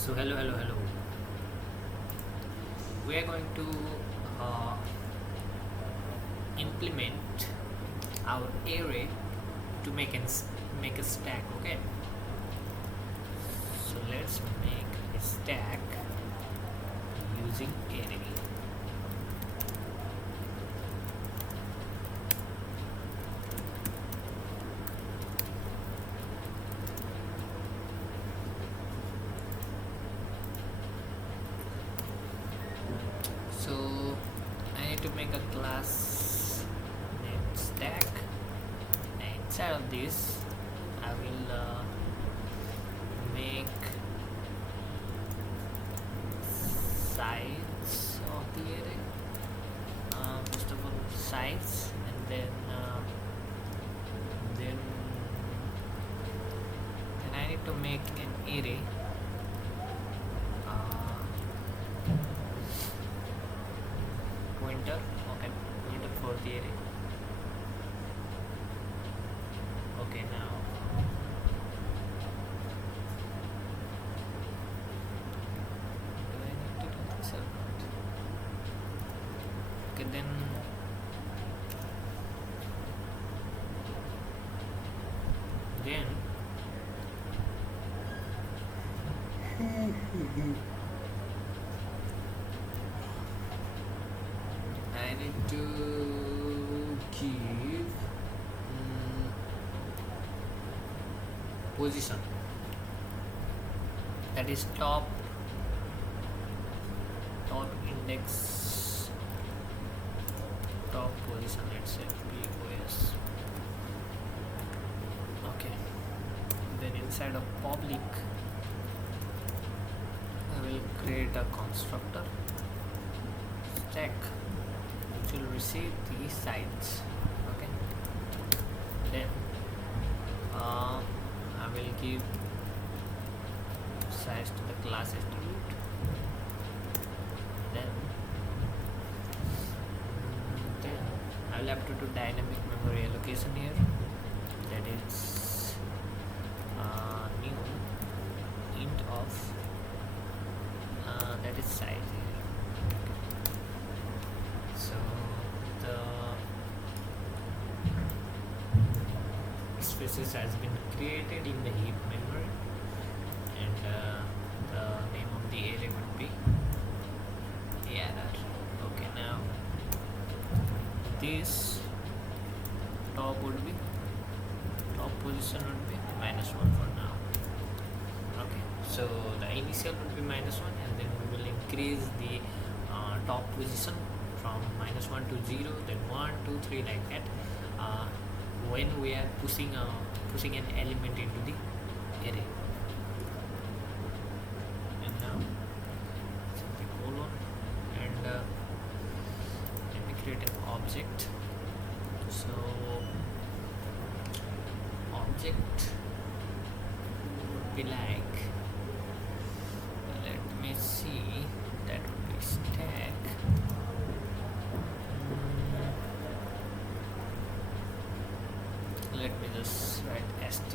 So hello. We are going to uh, implement our array to make a stack. Okay. So let's make a stack using array. So I need to make a class named stack. And inside of this, I will make size of the array. First of all, size, and then I need to make an array. Uh, Pointer, okay, pointer for the array. Okay, now do I need to do this or not? Okay, then I need to give position, that is top index, top position, let's say POS. Okay, then inside of public I will create a constructor stack which will receive the size. Okay, then I will give size to the class attribute. Then I will have to do dynamic memory allocation here, that is new int of that is size here. So the spaces has been created in the heap memory, and the name of the array would be ARR. Okay, now this top position would be -1 for now. Okay, so the initial would be -1, and then we will increase the top position from -1 to 0, then 1 2 3 like that, when we are pushing an element into the array. And now semicolon, and let me create an object. So object would be like, let me see, that would be stack. Let me just write st.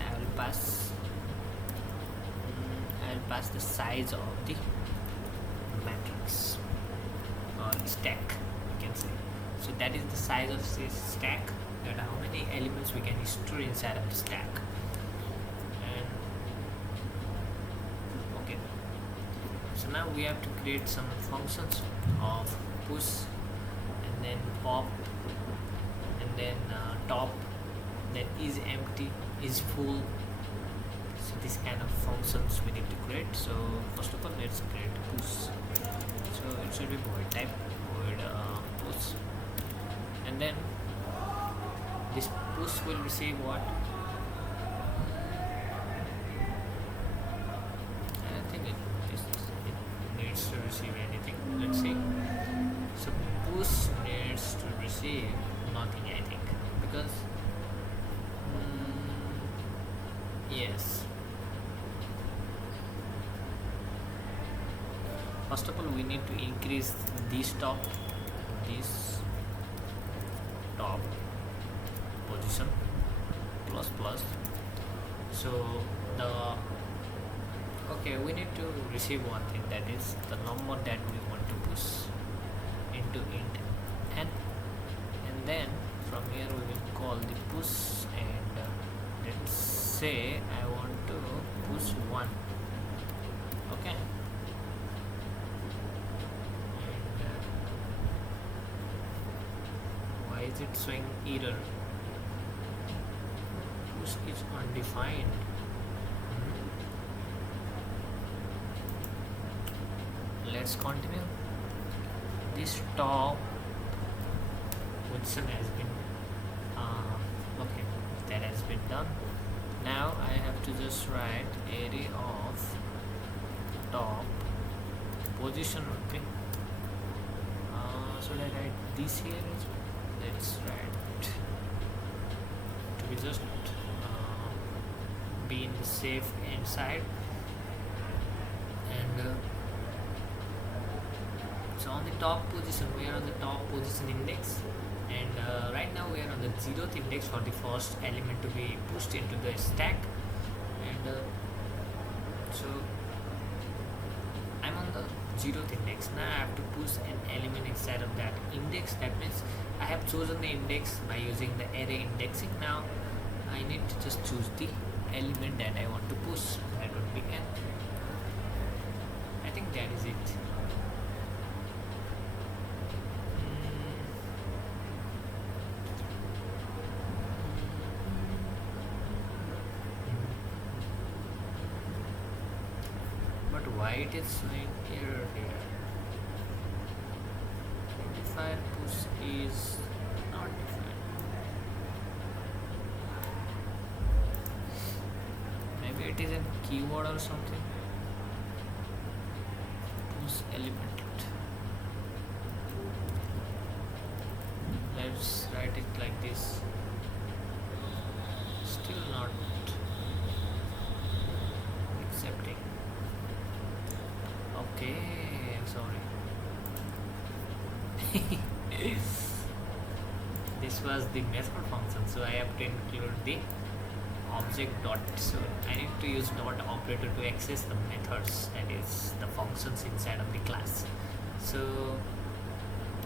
I will pass the size of the matrix or stack, you can say. So that is the size of this stack, that how many elements we can store inside of the stack. And okay, so now we have to create some functions of push, and then pop, and then top, then is empty, is full. So this kind of functions we need to create. So first of all, let's create push. So it should be void type, void push, and then this push will receive what? I don't think it needs to receive anything. Let's see. So push needs to receive nothing, I think, because yes. First of all, we need to increase this top position plus. So the okay, we need to receive one thing, that is the number that we want to push into int n, and then from here we will call the push, and let's say I want to push 1. Okay, and why is it showing error? Push is undefined. Let's continue. This top position has been okay, that has been done. Now I have to just write array of top position would be should I write this here as well? Let's write to be just be in the safe inside, and so on the top position, we are on the top position index, and right now we are on the 0th index for the first element to be pushed into the stack, and so I'm on the 0th index. Now I have to push an element inside of that index. That means I have chosen the index by using the array indexing. Now I need to just choose the element that I want to push. That would be n. I think that is it. But why it is showing error here? Identifier push is not defined. Maybe it is a keyword or something. Push element. Let's write it like this. Still not accepting. Okay, sorry. This was the method function, so I have to include the object dot. So I need to use dot operator to access the methods, that is the functions inside of the class. So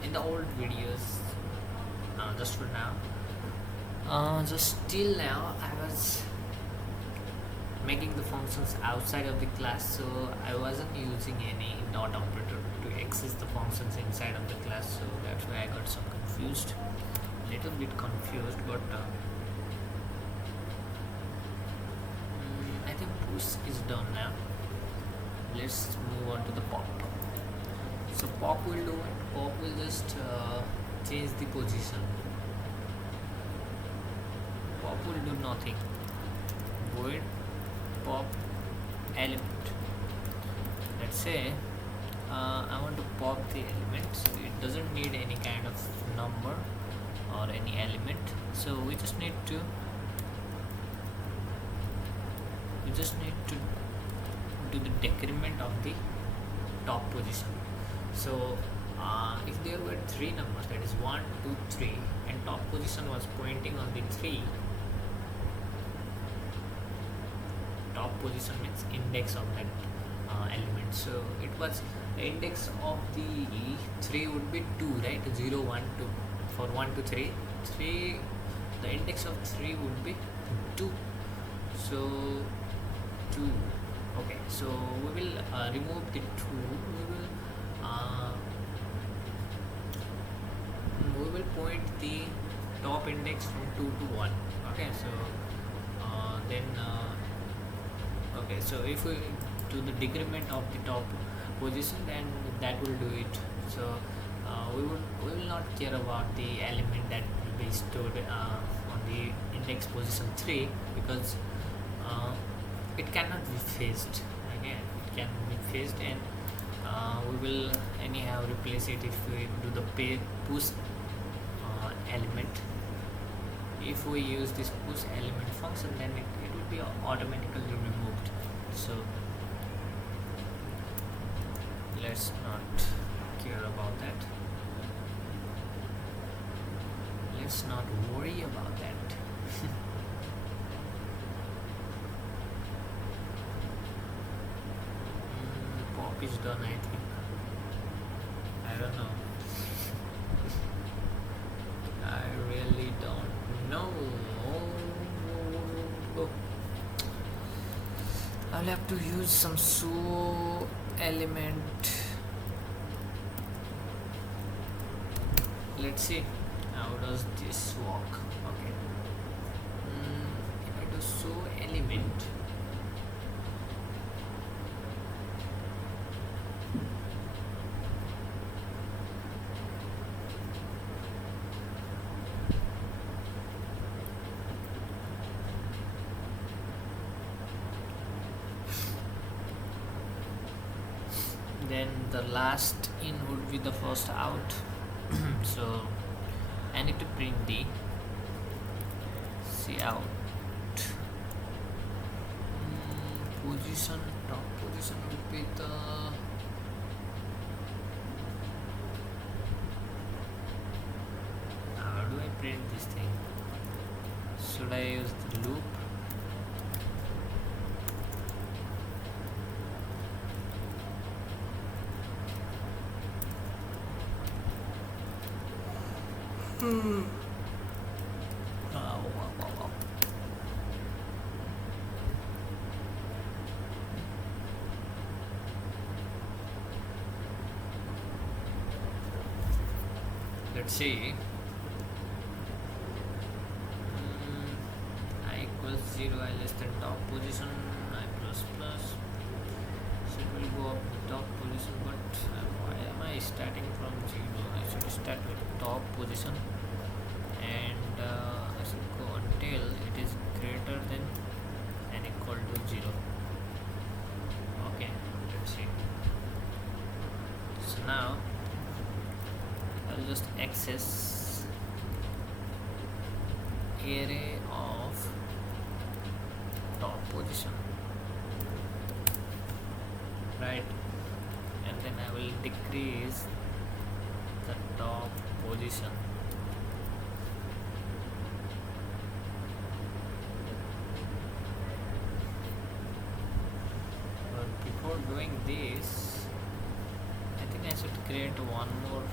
in the old videos, just for now, just till now I was making the functions outside of the class, so I wasn't using any dot operator to access the functions inside of the class, so that's why I got some confused, little bit confused, but I think push is done now. Let's move on to the pop. So pop will do it. Pop will just change the position. Pop will do nothing. Void pop element. Let's say I want to pop the element, so it doesn't need any kind of number or any element, so we just need to do the decrement of the top position. So if there were 3 numbers, that is 1, 2, 3, and top position was pointing on the 3, top position means index of that element. So it was the index of the 3 would be 2, right? 0, 1, 2. For 1, 2, 3, 3, the index of 3 would be 2. So 2. Okay, so we will remove the 2. We will point the top index from 2 to 1. Okay, so then okay, so if we do the decrement of the top position, then that will do it. So we will not care about the element that will be stored on the index position 3, because it cannot be phased. Again, it can be phased, and we will anyhow replace it if we do the push element. If we use this push element function, then it will be automatically removed. So let's not care about that. Let's not worry about that. top is done, I think. I don't know. I really don't know. I'll have to use some show element. Let's see how does this work. Okay. If I do show element, then the last in would be the first out. So I need to print the cout. Position, top position would be the how do I print this thing? Should I use the loop? Wow. Let's see. I equals 0, I less than top position, I plus plus. So it will go up to top position, but why am I starting from 0? I should start with top position, and I should go until it is greater than and equal to 0. Okay, let's see. So now I'll just access array of top position, right, and then I will decrease the top position. But before doing this, I think I should create one more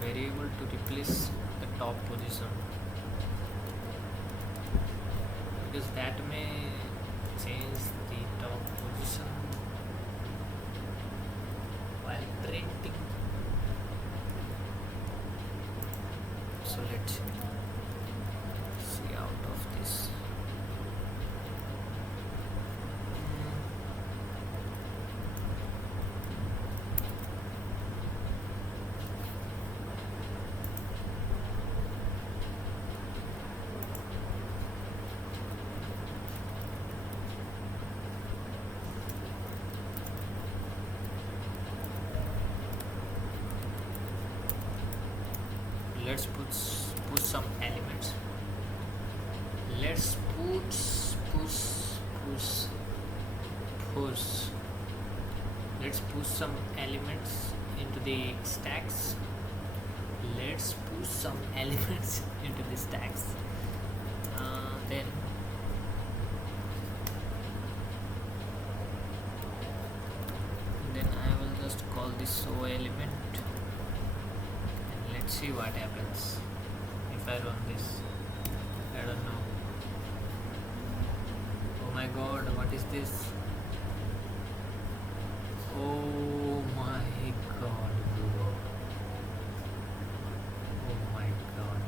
variable to replace the top position, because that may change the top position while printing. So let's see out of this. Let's put some elements. Let's let's push some elements into the stacks. Let's push some elements into the stacks. Then I will just call this show element. Let's see what happens if I run this. I don't know. Oh my god, what is this? Oh my god. Oh my god.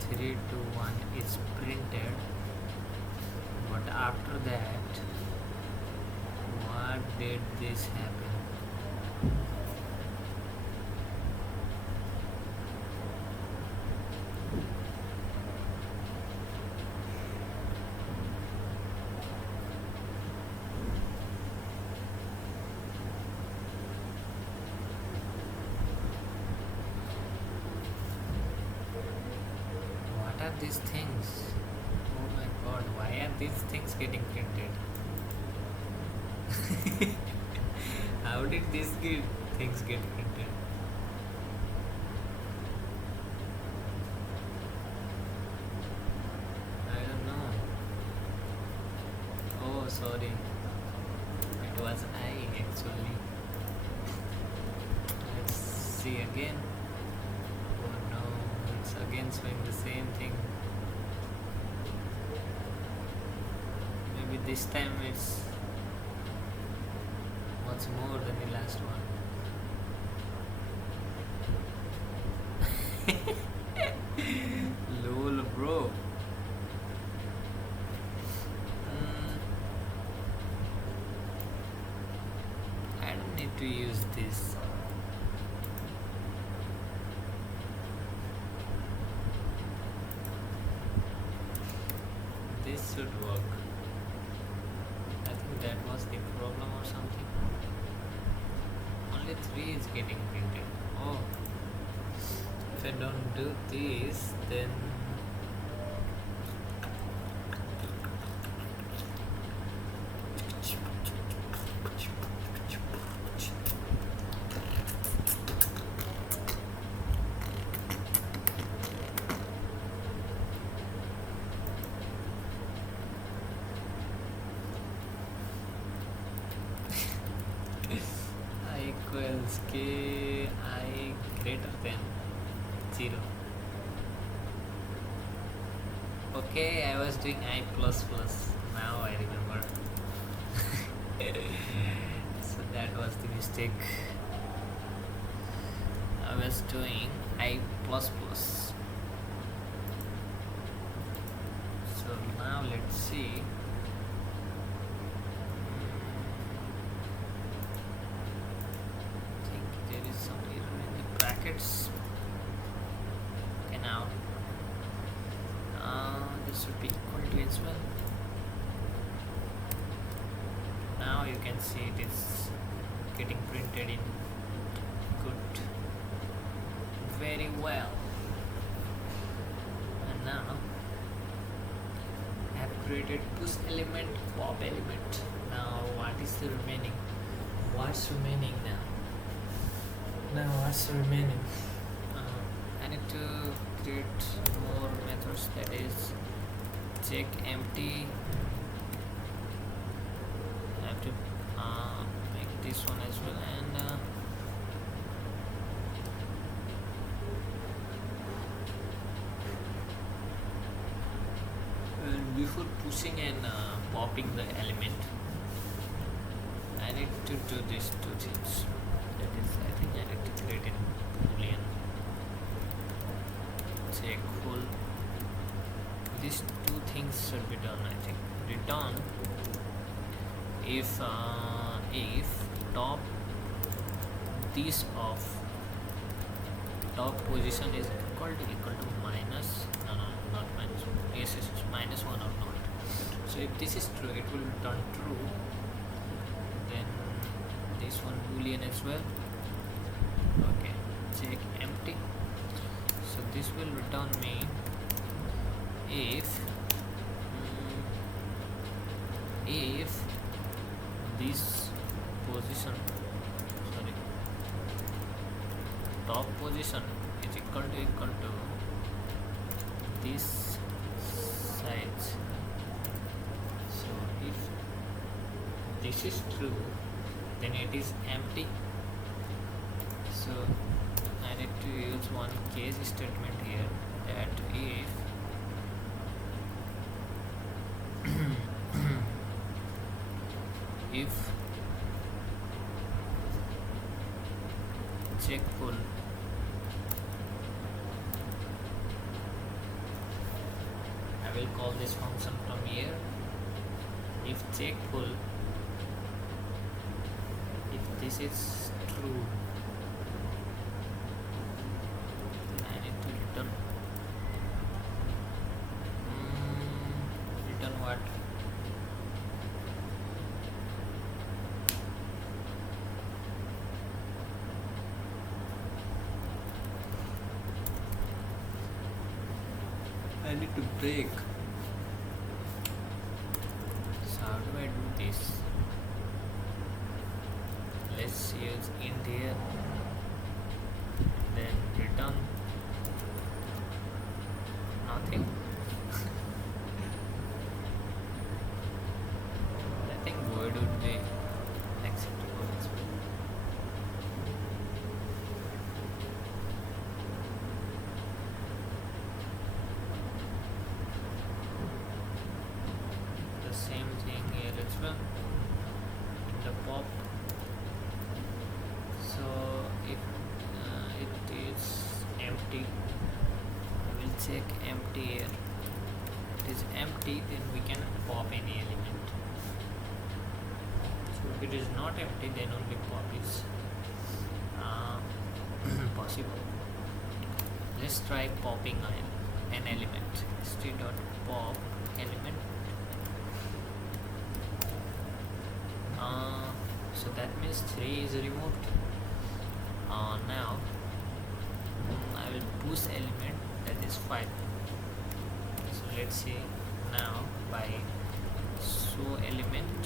3 to 1 is printed, but after that, what did this happen? These things, oh my god, why are these things getting printed? How did these things get printed? again. Oh no, it's again showing the same thing. Maybe this time it's much more than the last one. Lol, bro. I don't need to use this. This should work. I think that was the problem or something. Only 3 is getting printed. Oh, if I don't do this, then I equals k I greater than 0. Okay, I was doing I plus plus. Now I remember. So that was the mistake. I was doing I plus plus. So now let's see. I think there is some error in the brackets. Okay, now this should be equal to as well. Now you can see it is getting printed in good, very well. And now I have created push element, pop element. Now what is the remaining? What's remaining now? What's remaining? I need to create more methods, that is check empty. I have to make this one as well, and before pushing and popping the element, I need to do these 2 things. That is, I think I need to create a boolean check full. These 2 things should be done. I think return if top this of top position is equal to minus, no, not minus, yes, it's minus 1 or not. So if this is true, it will return true. Then this one boolean as well. Okay, check empty. So this will return me if this position, sorry, top position is equal to this size. So if this is true, then it is empty. So I need to use one case statement here, that if if check full, I will call this function from here. If check full, if this is true, I need to return what? I need to break. So how do I do this? Let's use int here, then return nothing. I think void would be acceptable as well. as well in the pop. So if it is empty, I will check empty here. It is empty, then we can pop any element. So if it is not empty, then only pop is possible. Let's try popping an element. St.pop element. So that means 3 is removed. Now I will push element, that is 5. So let's see now by show element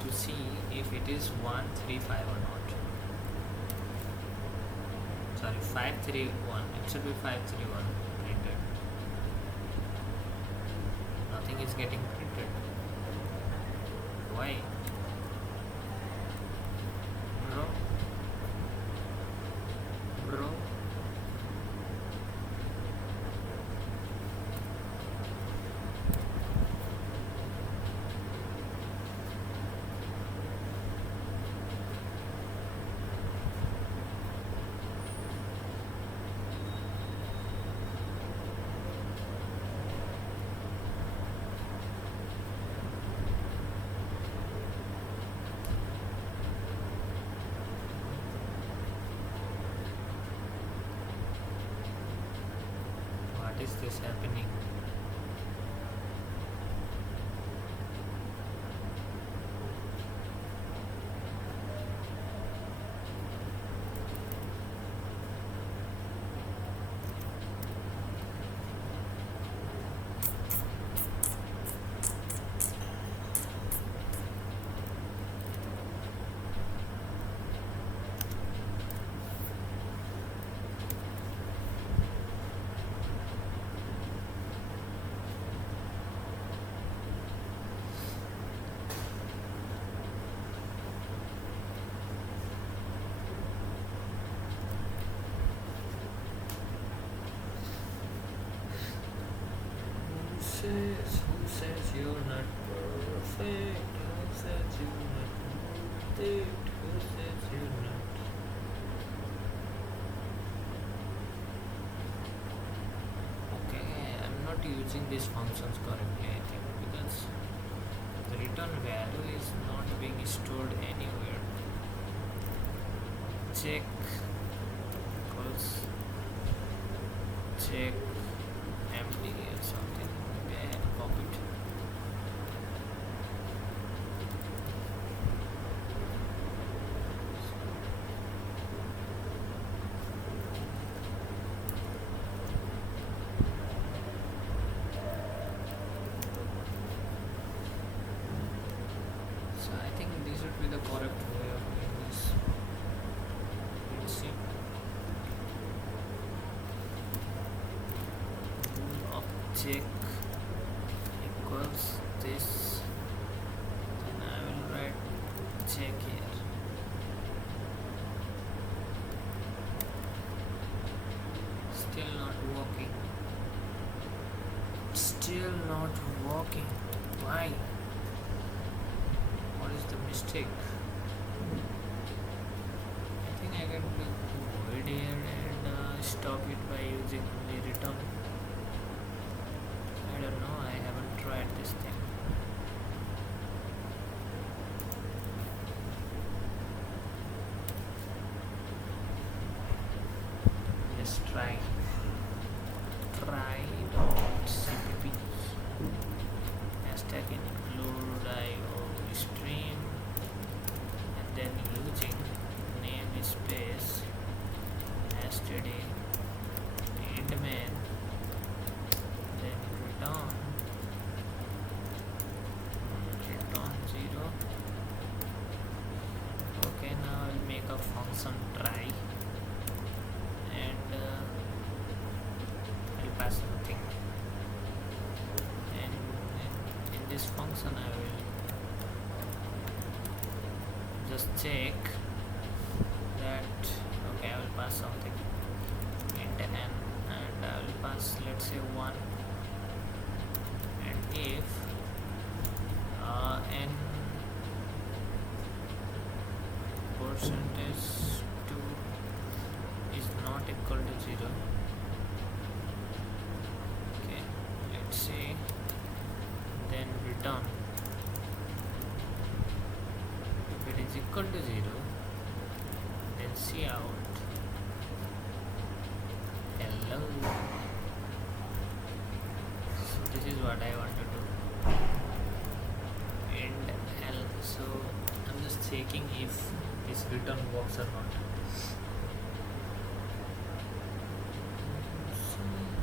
to see if it is 1 3 5 or not. Sorry, 5 3 1. It should be 5 3 1 printed. Nothing is getting printed. Why? Bro. What is this happening? Who says you're not perfect? Who says you're not worth it? Who says you're not? Okay, I'm not using these functions correctly, I think, because the return value is not being stored anywhere. Check equals check empty or something. Maybe I have copied. So I think this would be the correct way of doing this. Let's see. Bool of check equals this. Then I will write check here. Still not working. Still not working. Why? What is the mistake? I think I can click void here and stop it by using only return. I don't know, I haven't tried this thing. Let's try. Try.cpp hashtag include IO stream and then using name space std endman, then return 0. Okay, now I'll make a function try and I'll pass nothing, and in this function I will just check that. Okay, I will pass something int n and I will pass, let's say, 1, and if n percentage 2 is not equal to 0. Okay, let's say, then return if it is equal to 0, then cout hello. So this is what I want to do. And so I'm just checking if this return works or not.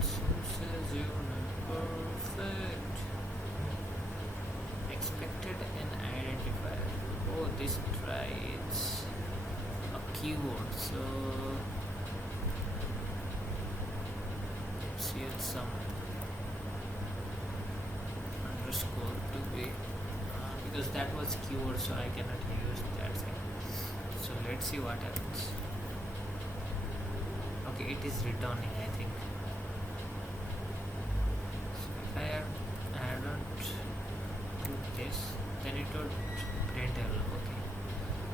Says you're not perfect. Expected an identifier. Oh, this tries a keyword. So let's use some underscore to be because that was keyword, so I cannot use that thing. So let's see what happens. Okay, it is returning, I think. So if I don't do this, then it would print hello. Okay,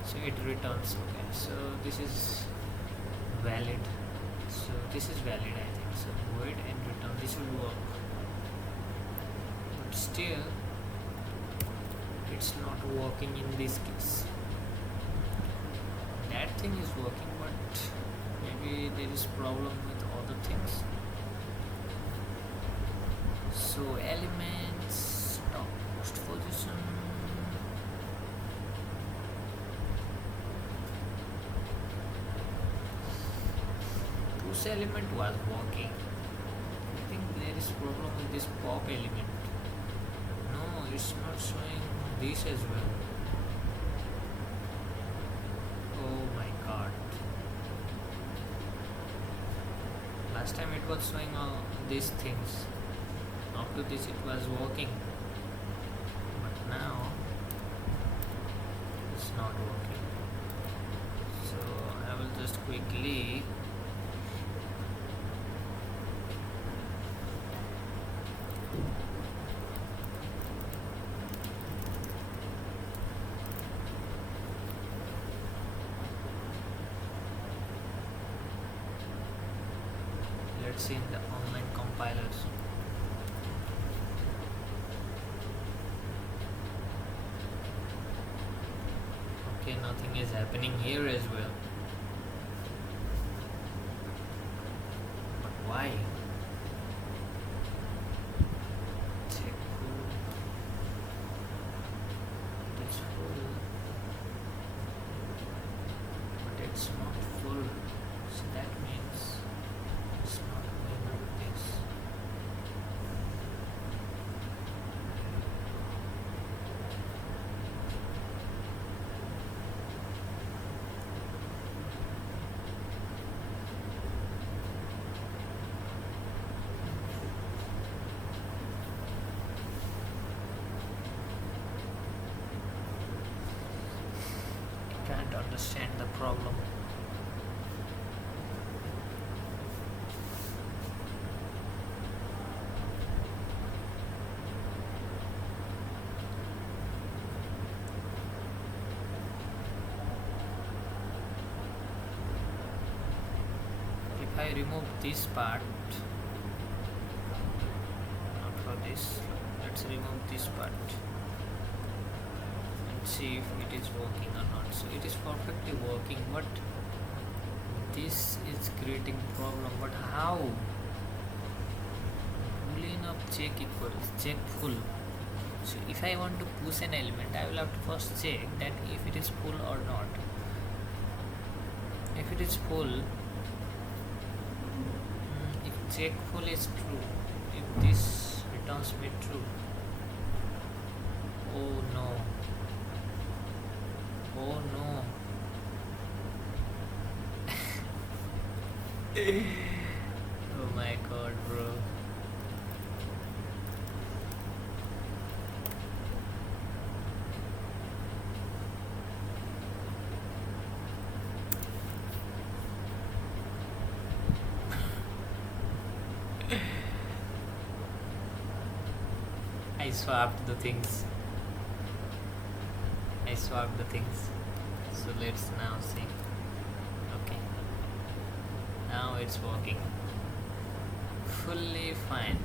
so it returns. Okay, so this is valid. So this is valid, I think. So void and return, this will work. But still it's not working in this case. That thing is working, but maybe there is problem with other things. So elements, topmost position, push element was working. I think there is problem with this pop element. No, it's not showing this as well. Oh my god. Last time it was showing all these things. After this it was working. But now it's not working. So I will just quickly let's see in the online compilers. Okay, nothing is happening here as well. But why? Check full. It is full. But it's not full. So that means it's not going like this. Can't understand the problem. If I remove this part, not for this, let's remove this part and see if it is working or not. So it is perfectly working, but this is creating problem. But how? Boolean of check equals check full. So if I want to push an element, I will have to first check that if it is full or not. If it is full, if check full is true, if this returns me true, oh no, oh no. Oh my god, bro. I swapped the things. swap the things. So let's now see. Okay, now it's working fully fine.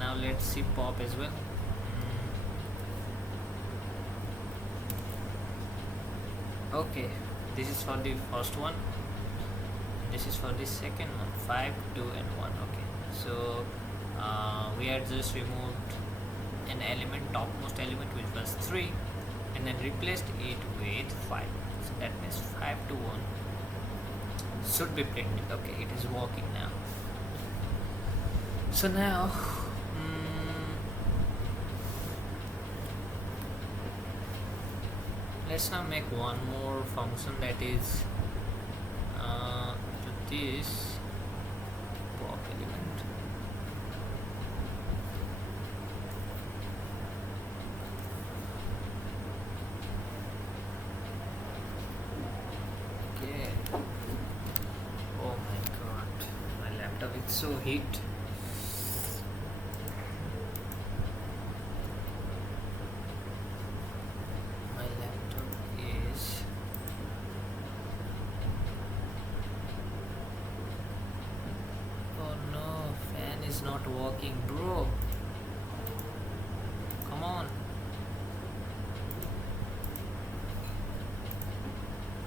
Now let's see pop as well. Okay, this is for the first one, this is for the second one. 5, 2 and 1. Okay, so we had just removed an element, topmost element, which was 3, and then replaced it with 5. So that means 5 to 1 should be printed. Okay, it is working now. So now let's now make one more function, that is to this pop element. Okay. Oh my god, my laptop is so heat. My laptop is oh no, fan is not working, bro. Come on.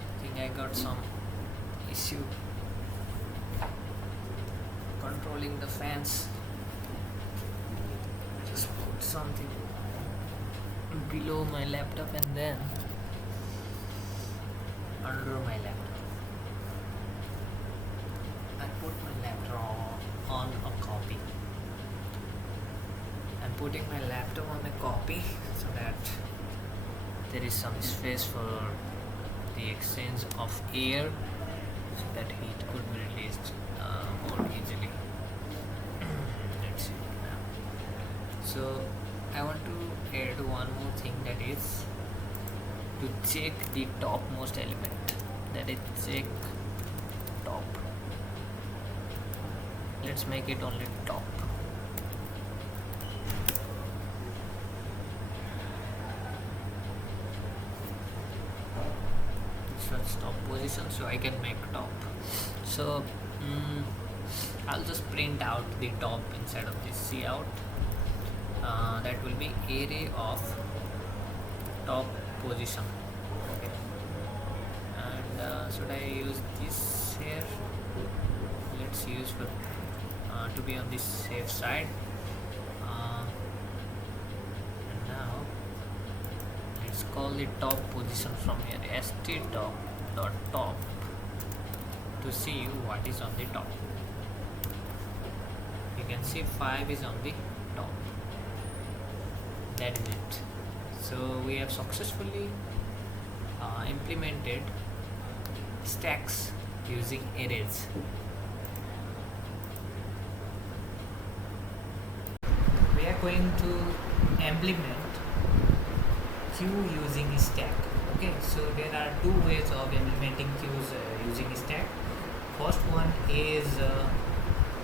I think I got some issue controlling the fans. Just put something below my laptop and then under my laptop. I put my laptop on a copy. I'm putting my laptop on a copy so that there is some space for the exchange of air, so that heat could be released more easily. Let's see now. So I want to add one more thing, that is to check the topmost element, that is check top. Let's make it only top. This was top position, so I can make top. So I'll just print out the top inside of this cout. That will be array of top position. Okay, and should I use this here? Let's use for to be on the safe side. And now let's call the top position from here st_top to see what is on the top. You can see 5 is on the top. That is it. So we have successfully implemented stacks using arrays. We are going to implement queue using stack. Okay, so there are two ways of implementing queues using stack. First one is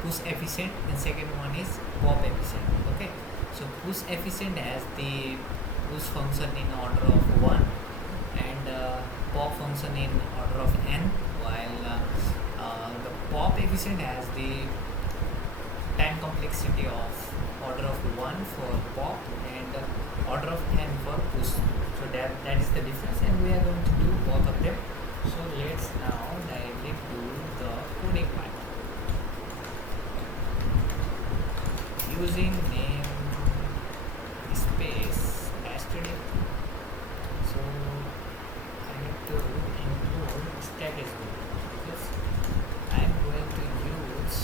push efficient and second one is pop efficient. Okay, so push efficient has the push function in order of 1 and pop function in order of n, while the pop efficient has the time complexity of order of 1 for pop and order of n for push. So that is the difference, and we are going to do both of them. So let's now directly do the coding part using name space std. So I need to include stack as well, because I am going to use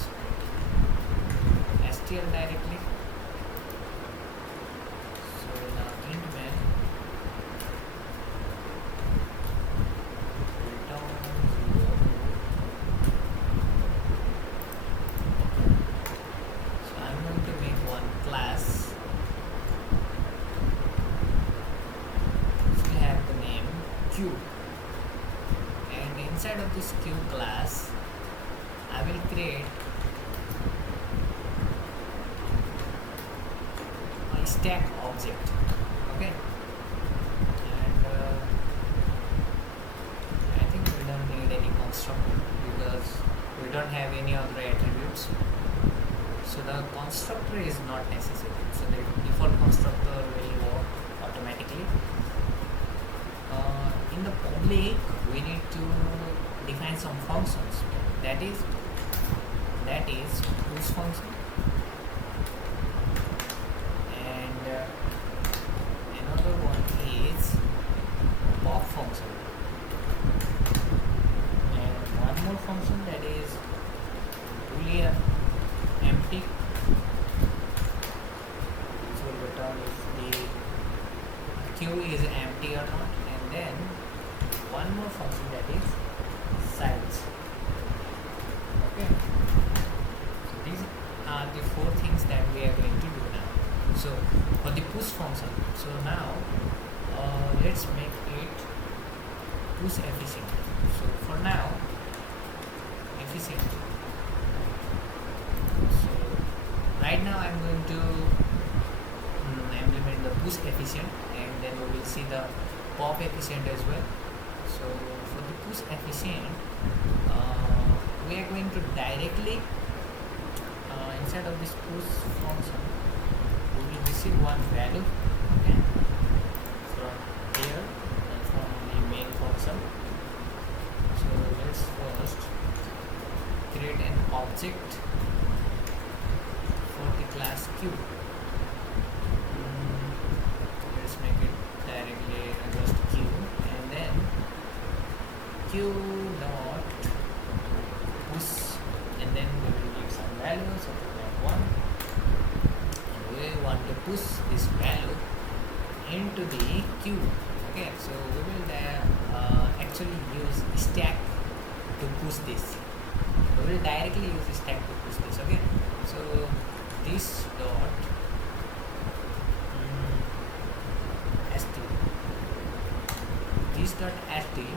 stl directly. So now int main return 0. So I'm going to make one class which will have the name queue, and inside of this queue class I will create a stack object. Okay, and constructor because we don't have any other attributes. So the constructor is not necessary. So the default constructor will work automatically. In the public, we need to define some functions. That is push function, and another one is pop function, and one more function that is boolean empty, which will return if the queue is empty or not, and then one more function that is size. Okay, so these are the four things that we are going to do now. So for the push function, so now let's make it push efficient. So for now, efficient. So right now I'm going to implement the push efficient, and then we will see the pop efficient as well. So for the push efficient, we are going to directly inside of this push function we will receive one value, okay, from here and from the main function. So let's first create an object for the class q. Let's make it directly just q, and then q dot push, and then we will give some value, something like 1, and we want to push this value into the queue. Okay, so we will actually use stack to push this. We will directly use stack to push this. Okay, so this dot st, this dot st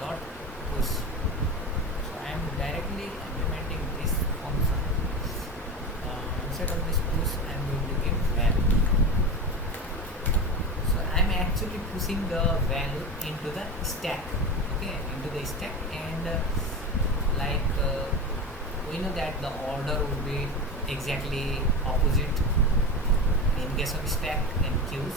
dot push. So I am directly implementing this function. Instead of this push, I am going to give value. So I am actually pushing the value into the stack. Okay, into the stack, and we know that the order would be exactly opposite in case of stack and queues.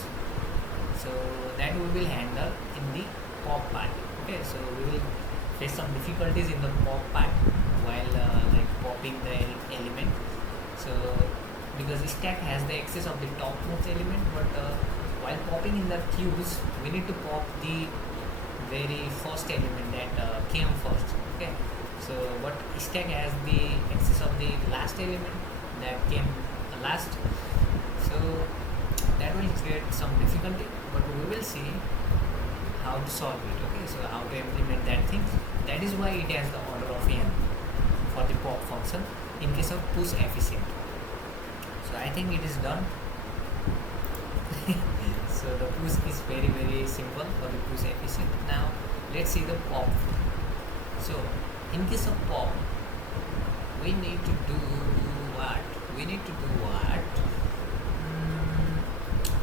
So that we will handle in the pop part. Okay, so we will face some difficulties in the pop part while popping the element. So because stack has the access of the topmost element, but while popping in the queues, we need to pop the very first element that came first. Okay, so but stack has the access of the last element that came last. So that will create some difficulty, but we will see how to solve it. Okay, so how to implement that thing. That is why it has the order of n for the pop function in case of push efficient. So I think it is done. So the push is very simple for the push efficient. Now let's see the pop. So in case of pop, we need to do what?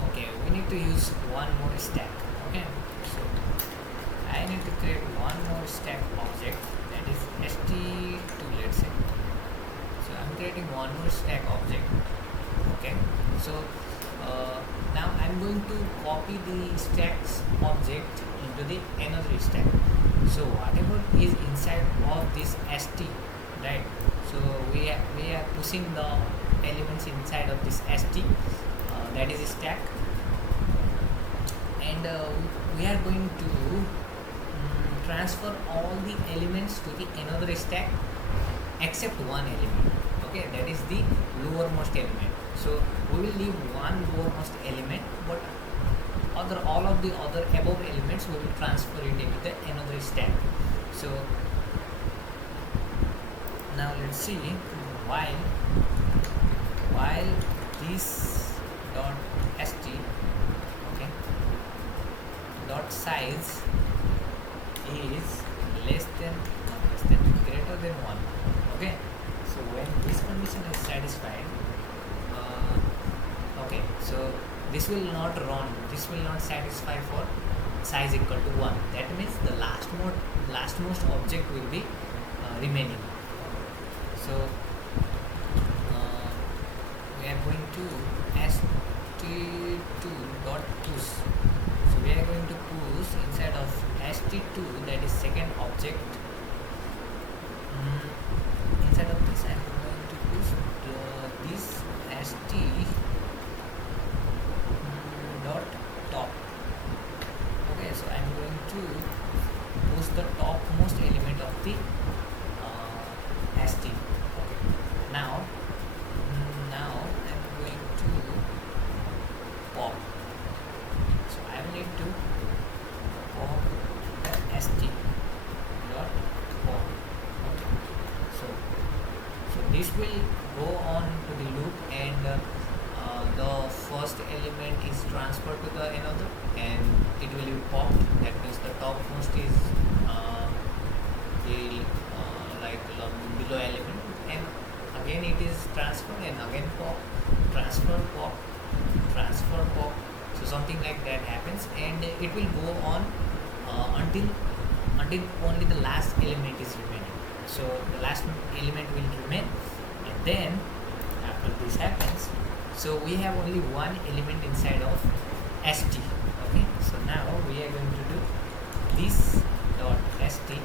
Okay, we need to use one more stack. Okay, so I need to create one more stack object, that is st2, let's say. So I'm creating one more stack object. Okay, so now I'm going to copy the stacks object into the another stack. So whatever is inside of this st, right? So we are pushing the elements inside of this st, that is stack, and we are going to transfer all the elements to the another stack except one element. Okay, that is the lowermost element. So we will leave one lowermost element, but all of the other above elements we will transfer it into the another stack. So now let's see, while this dot st, okay, dot size is greater than 1. Okay, so when this condition is satisfied, okay, so this will not satisfy for size equal to 1. That means the last leftmost object will be remaining. So we are going to st2 dot push. So we are going to push inside of st2, that is second object. Inside of this I am going to push this st dot top. Okay, so I am going to push the topmost element of the st. Okay, now I am going to pop. So I will need to pop the st dot pop. Okay, so this will go on to the loop, and the first element is transferred to the another, and it will be popped. That means the topmost is the below element, and again it is transferred, and again pop, transfer, pop, transfer, pop. So something like that happens, and it will go on until only the last element is remaining. So the last element will remain, and then after this happens, so we have only one element inside of st. Okay, so now we are going to do this dot st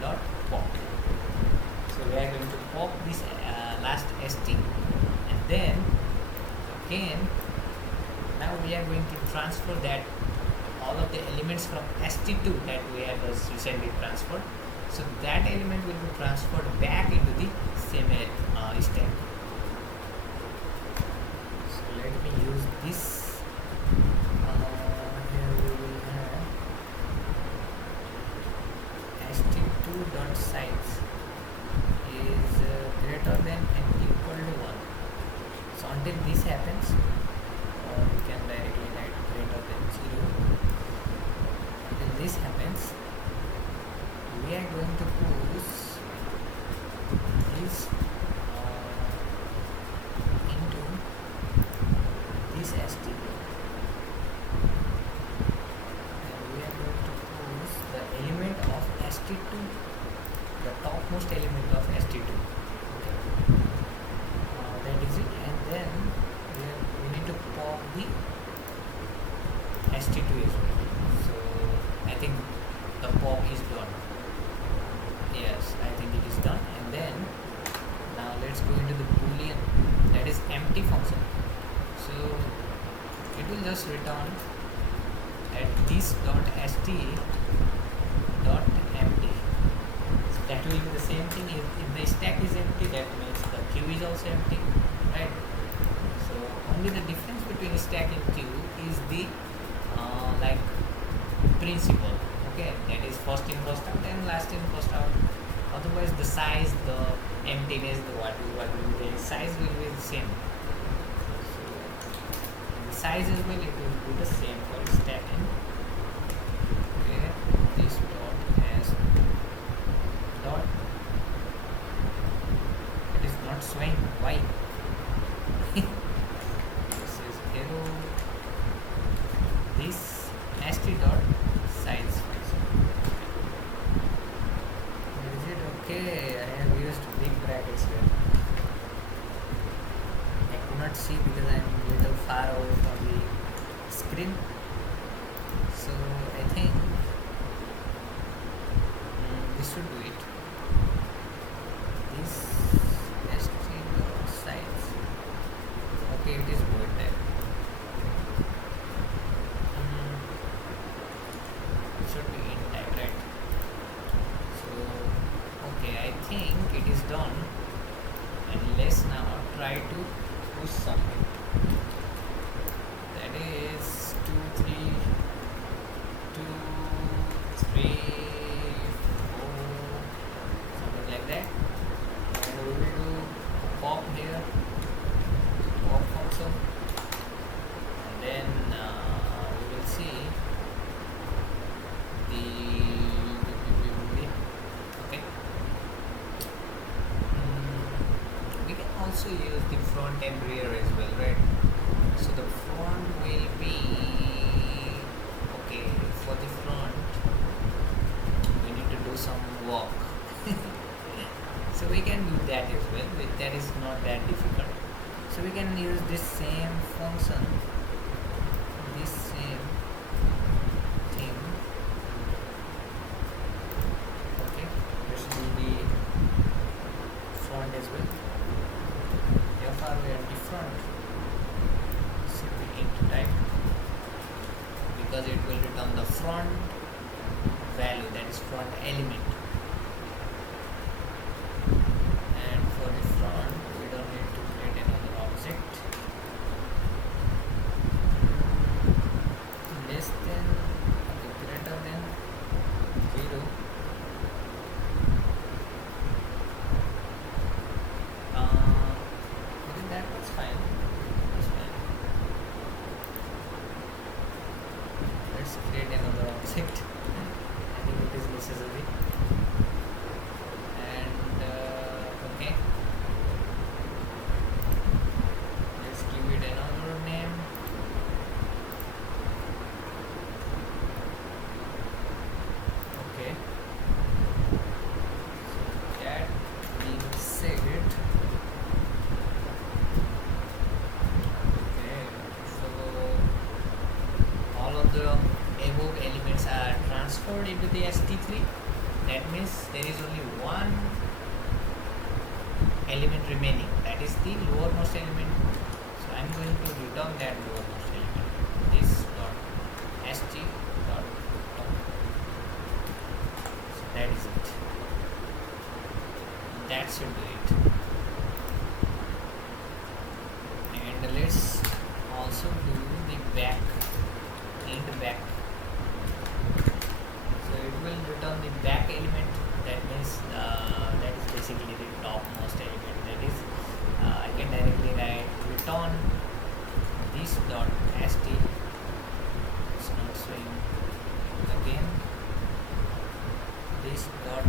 dot pop. So we are going to pop this last st, and then again now we are going to transfer that all of the elements from st2 that we have recently transferred. So that element will be transferred back into the same stack. So let me use this. Here we will have st2 dot size is greater than and equal to 1. So until this happens, or you can directly write greater than 0. Until this happens, we are going to push this into this st, and we are going to push the element of st2, the topmost element of st2. Okay, that is it, and then we need to pop the st2 as well. So I think the pop is done. Yes, I think it is done. And then now let's go into the boolean, that is empty function. So it will just return at this dot st dot empty. So that will be the same thing. If the stack is empty, that means the queue is also empty, right? So only the difference between stack and queue is the principle. Okay, that is first in first out and last in first out. Otherwise the size, the emptiness, the what will be the size will be the same. So the size as well, it will be the same for stack and where this dot has dot, it is not showing. Why? This is arrow, this st dot size. Is it okay? I have used big brackets here. I could not see because I am a little far away from the screen. So I think this should do it. This st dot size. Okay, it is void type. Should be in type, right? So okay, I think it is done, and let's now try to push something. That is 2 3 2 3 4, something like that, and we will do pop here, pop function, and then we will see the okay. We can also use the front and rear as well, right? So the front will be okay. For the front we need to do walk. So we can do that as well. That is not that difficult. So we can use this same function, this same thing. Okay, let's do the front as well. Therefore, we are different. Simply int type, because it will return the front value, that is front element. And for the front, we don't need to create another object. Less than, okay, greater than 0. Okay, that was fine. That's fine. Let's create another object. I think it is necessary. And okay, let's give it another name. Okay, so that being said, okay, so all of the above elements are transferred into the ST3. That means there is only one element remaining, that is the lowermost element. So I am going to return that lowermost element, this dot st dot top. So that is it. That should do it. And let's also do the back, int back. So it will return the back element. That means that is basically the topmost element. That is, I can directly write return this dot st. It's not showing again. This dot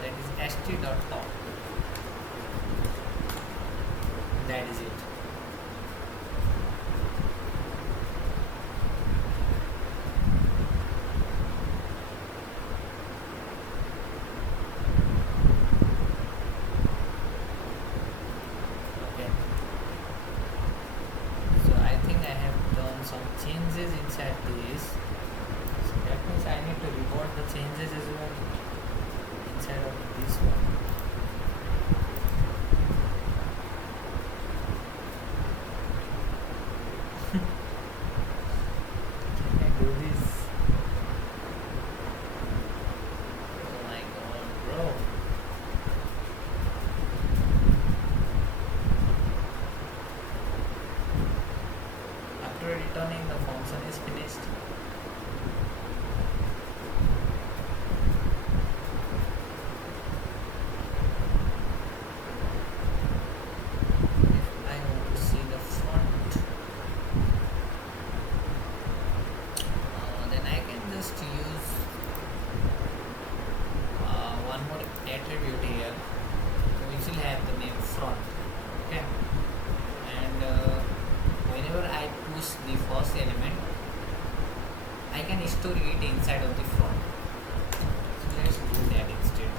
that is st dot top. That is it. Okay. So I think I have done some changes inside this. So that means I need to record the changes as well inside of this one. Can I do this? Oh my god, bro. After returning, the function is finished. If I want to see the front, then I can just use one more attribute here, which will have the name front. Okay, and whenever I push the first element, I can store it inside of the front. So let's do that instead.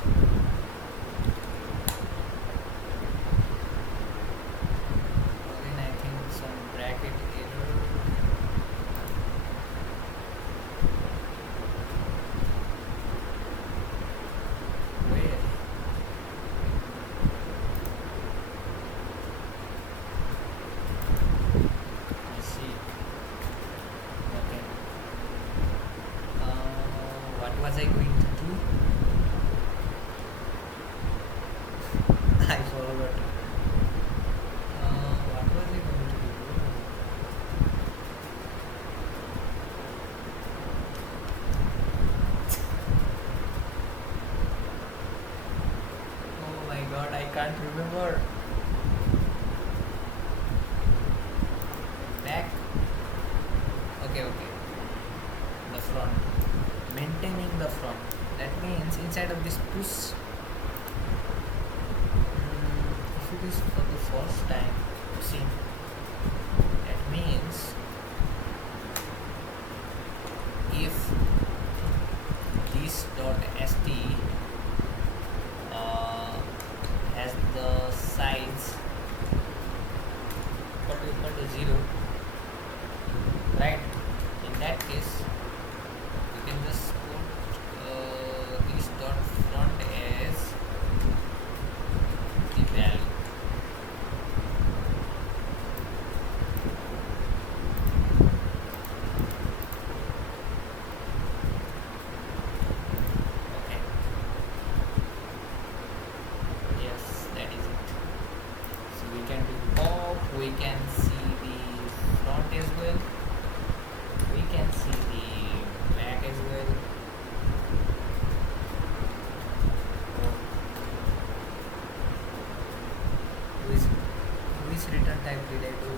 Again, I think some bracket error. Where? I see. Okay. What was I going to do? I forgot. What was I going to do? Oh my god, I can't remember. Back. Okay, okay. The front. Maintaining the front. That means inside of this push, if it is for the first time, see, that means if this dot st has the size equal to 0, right? In that case, you can just put this dot front as the value. Okay. Yes, that is it. So we can do pop, we can see the front as well, we can see the back as well. Which, which return type did I do?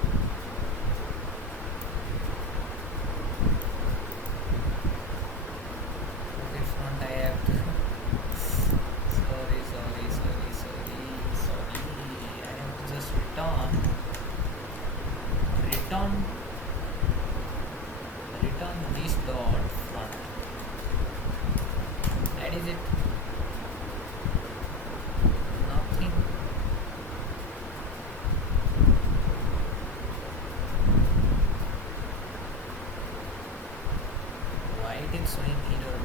Okay, front I have to sorry. I have to just return this dot front. That is it. Nothing. Why it is showing error?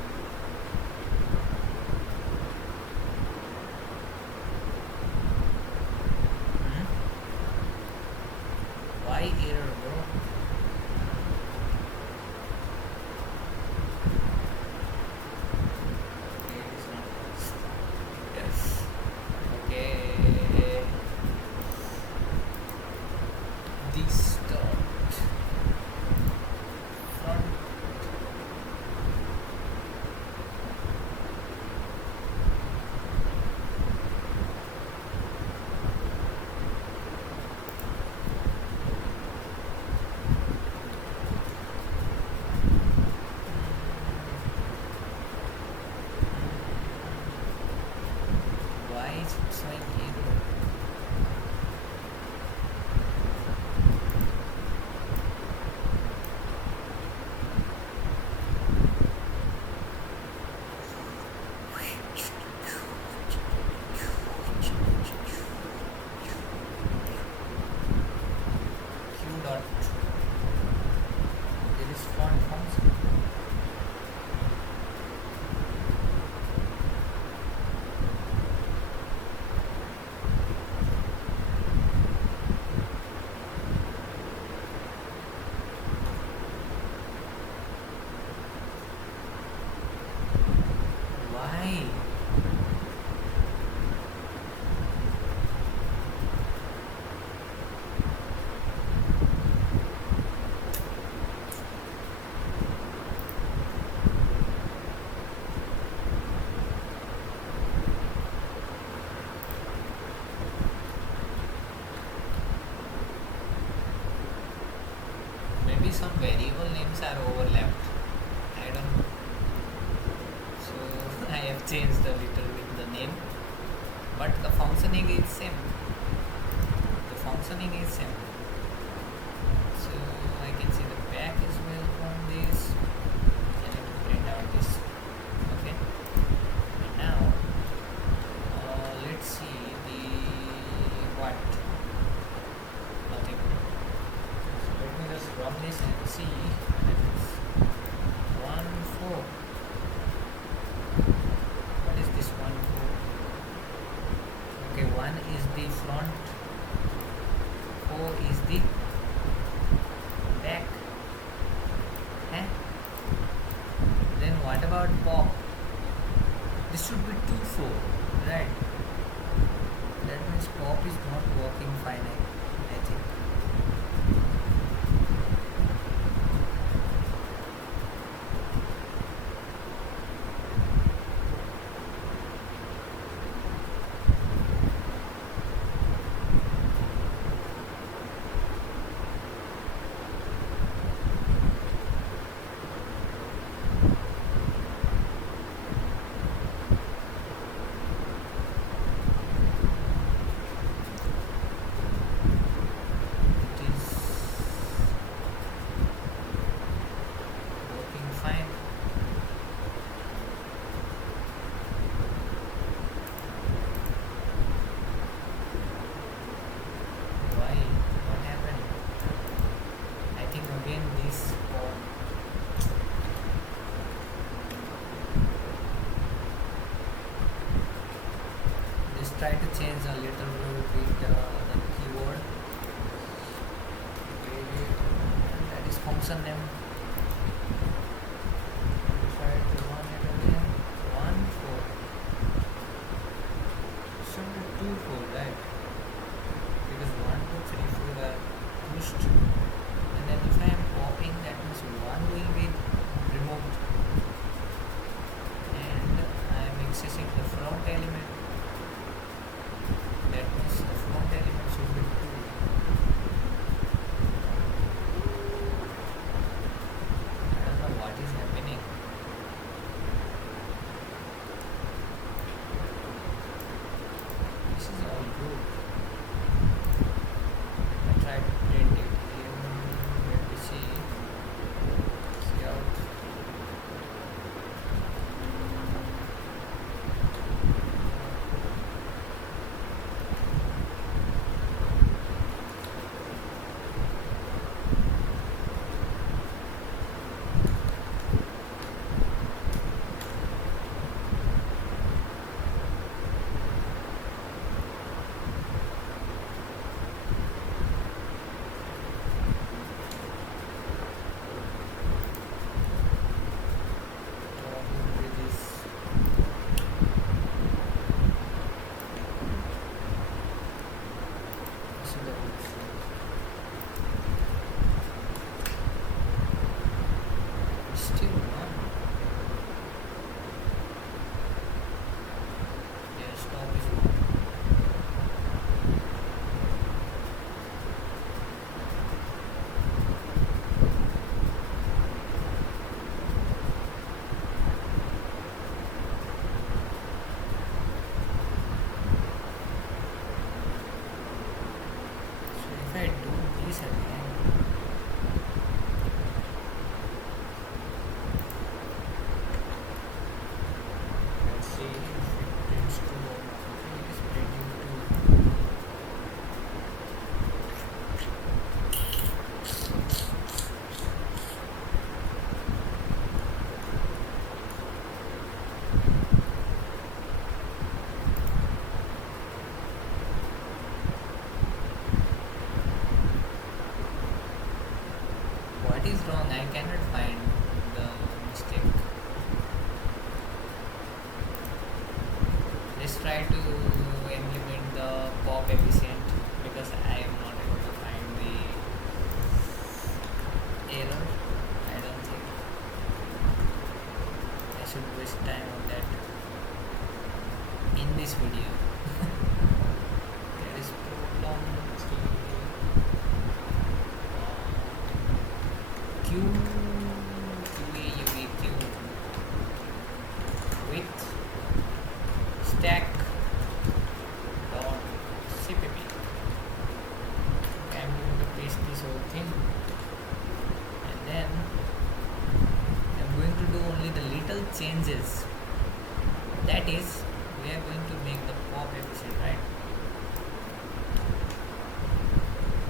Why error, bro? Okay, it's not. Yes. Okay. This dot front. Why is it showing error? Q dot. There is font function. Why? Maybe some variable names are overlapped. I don't know. So I have changed a little bit the name, but the functioning is same. The functioning is same. So I can see the back as well from this. I need to print out this. Okay. And now let's see the what. Nothing. So let me just run this and see. That is 1 4. What is this 1 4? Okay, 1 is the front, 4 is the back. Eh? Then what about pop? This should be 2 4, right? That means pop is not working fine, I think. change a little bit the keyword. Okay, and that is function name. Try to run it again. 1 4 should be 2 4, right? Because 1 2 3 4 are pushed, and then if I am popping, that means 1 will be removed, and I am accessing the front element. That means the front element should be 2. I don't know what is happening. This is all good. I try to print it here. Let me see. See out. Probably this. See the still one. Yeah, stop is one. So if I do this again, let's see if it prints 2. Okay, it is printing 2. What is wrong? I cannot find the mistake. Let's try to implement the pop efficient, because I am not able to find the error. I don't think I should waste time on that in this video. There is problem Q QAUVQ with stack dot cpp. Okay, I'm going to paste this whole thing, and then I'm going to do only the little changes. That is, we are going to make the pop efficient, right?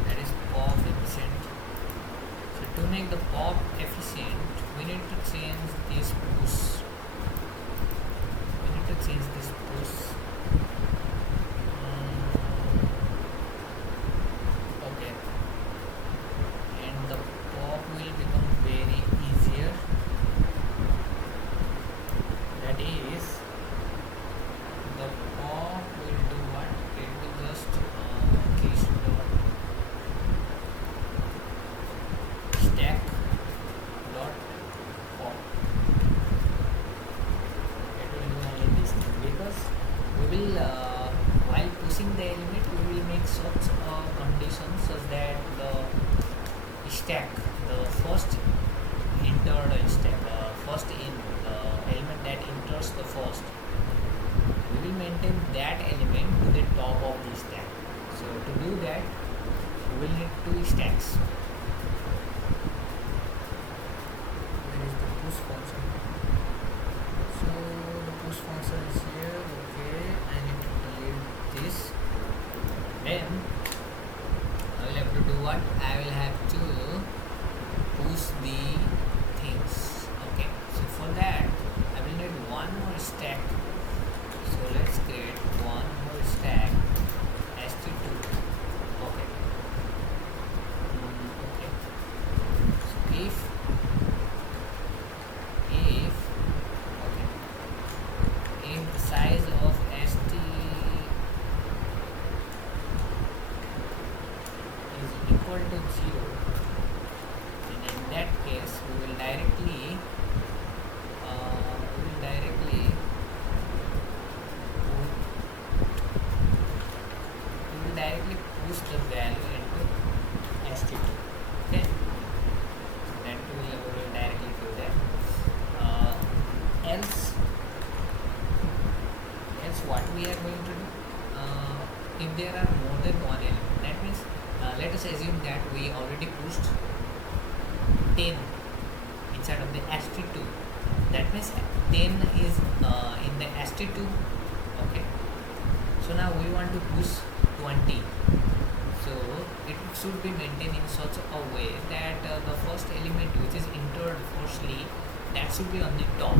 That is pop efficient. So to make the pop efficient, we need to change this push. We need to change this push. Okay. And the pop will become very easier. That is, the pop will do what? It will just keys dot stack dot pop. It will do only this thing, because we will while pushing the element, we will make such a condition such that the stack, the first entered stack, first in the element that enters the first, we will maintain that element to the top of the stack. So to do that, we will need 2 stacks. Where is the push function? So the push function is here. Okay, I need to delete this. Then I will have to do what? I will have to push the things. Okay, so for that I will need one more stack. So let's create one more stack there are more than one element, that means let us assume that we already pushed 10 inside of the st2. That means 10 is in the st2. Okay, so now we want to push 20. So it should be maintained in such a way that the first element which is entered firstly, that should be on the top.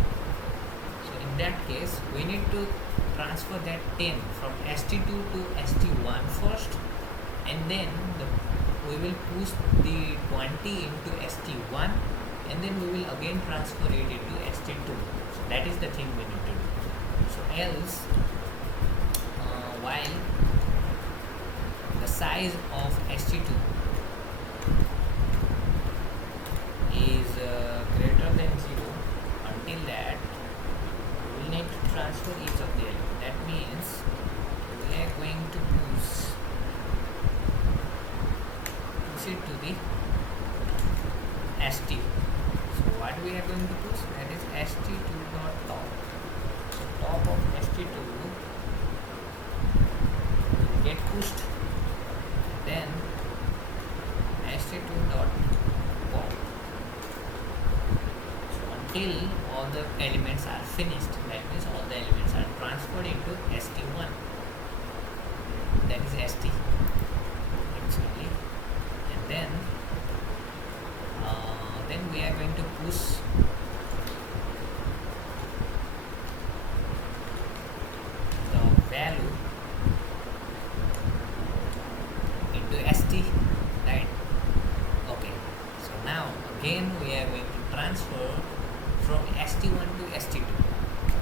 So in that case we need to transfer that 10 from st2 to st1 first, and then we will push the 20 into st1, and then we will again transfer it into st2. So that is the thing we need to do. So else while the size of st2 is greater than 0, until that we will need to transfer each of the element. That means we are going to push it to the st. So what we are going to push, that is st2 dot top. So top of st2 will get pushed, then st2 dot pop. So until all the elements are finished, that means all the elements are transferred into st1, that is st actually, and then we are going to push the value into st, right? Okay, so now again we are going to transfer from st1 to st2.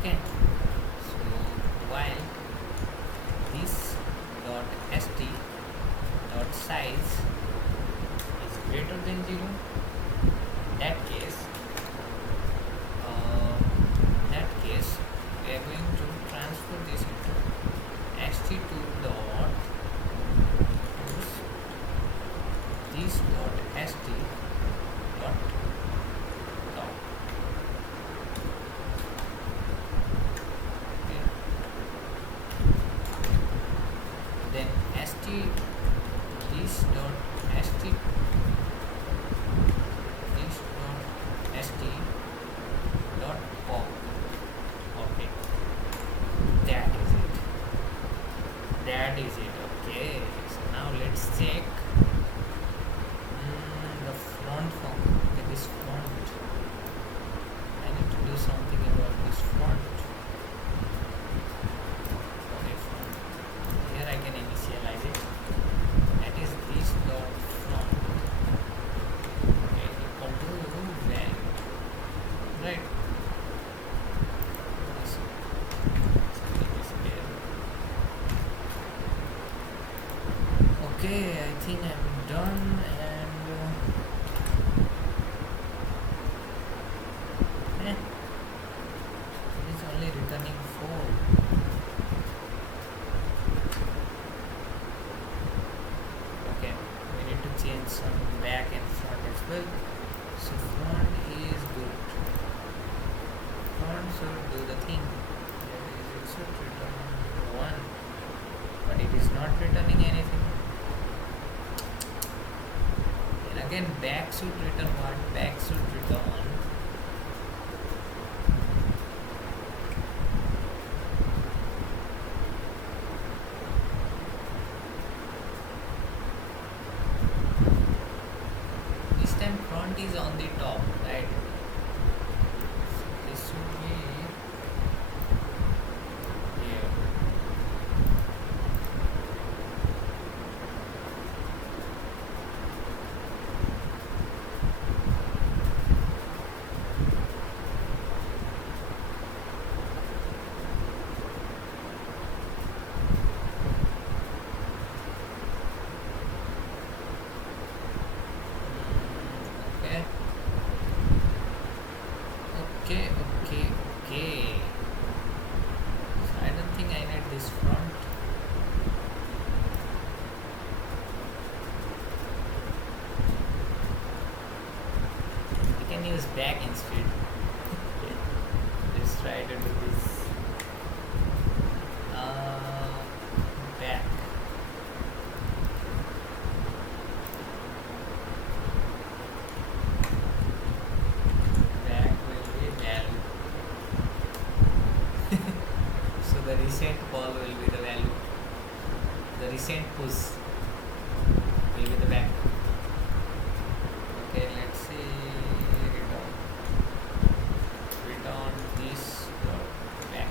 Okay, so while this dot st dot size is greater than 0, that case we are going to transfer this into st2 dot push this dot st dot top. Okay. Then st this dot st dot pop. Okay, that is it. Okay, so now let's check the front form. Okay, this front, I need to do something about this front. Okay, front, here I can initialize it, that is this dot front, okay, equal to value, right? Okay, I think I'm done, and it is only returning 4. Okay, we need to change some back and front as well. So front is good. Front should do the thing. It should return 1, but it is not returning anything. And again, back should return what? Back should return this time front is on the top, right? So this should be here. Okay. So I don't think I need this front. I can use back instead. Let's try to do this. Back. recent call will be the value. The recent push will be the back. Okay, let's see return this back.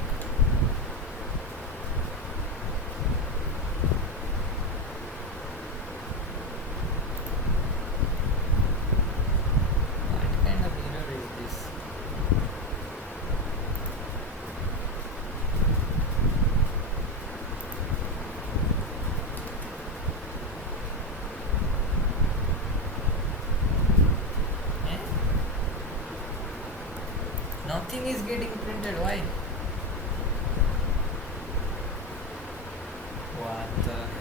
What kind of error is this? Eh? Nothing is getting printed. Why? What the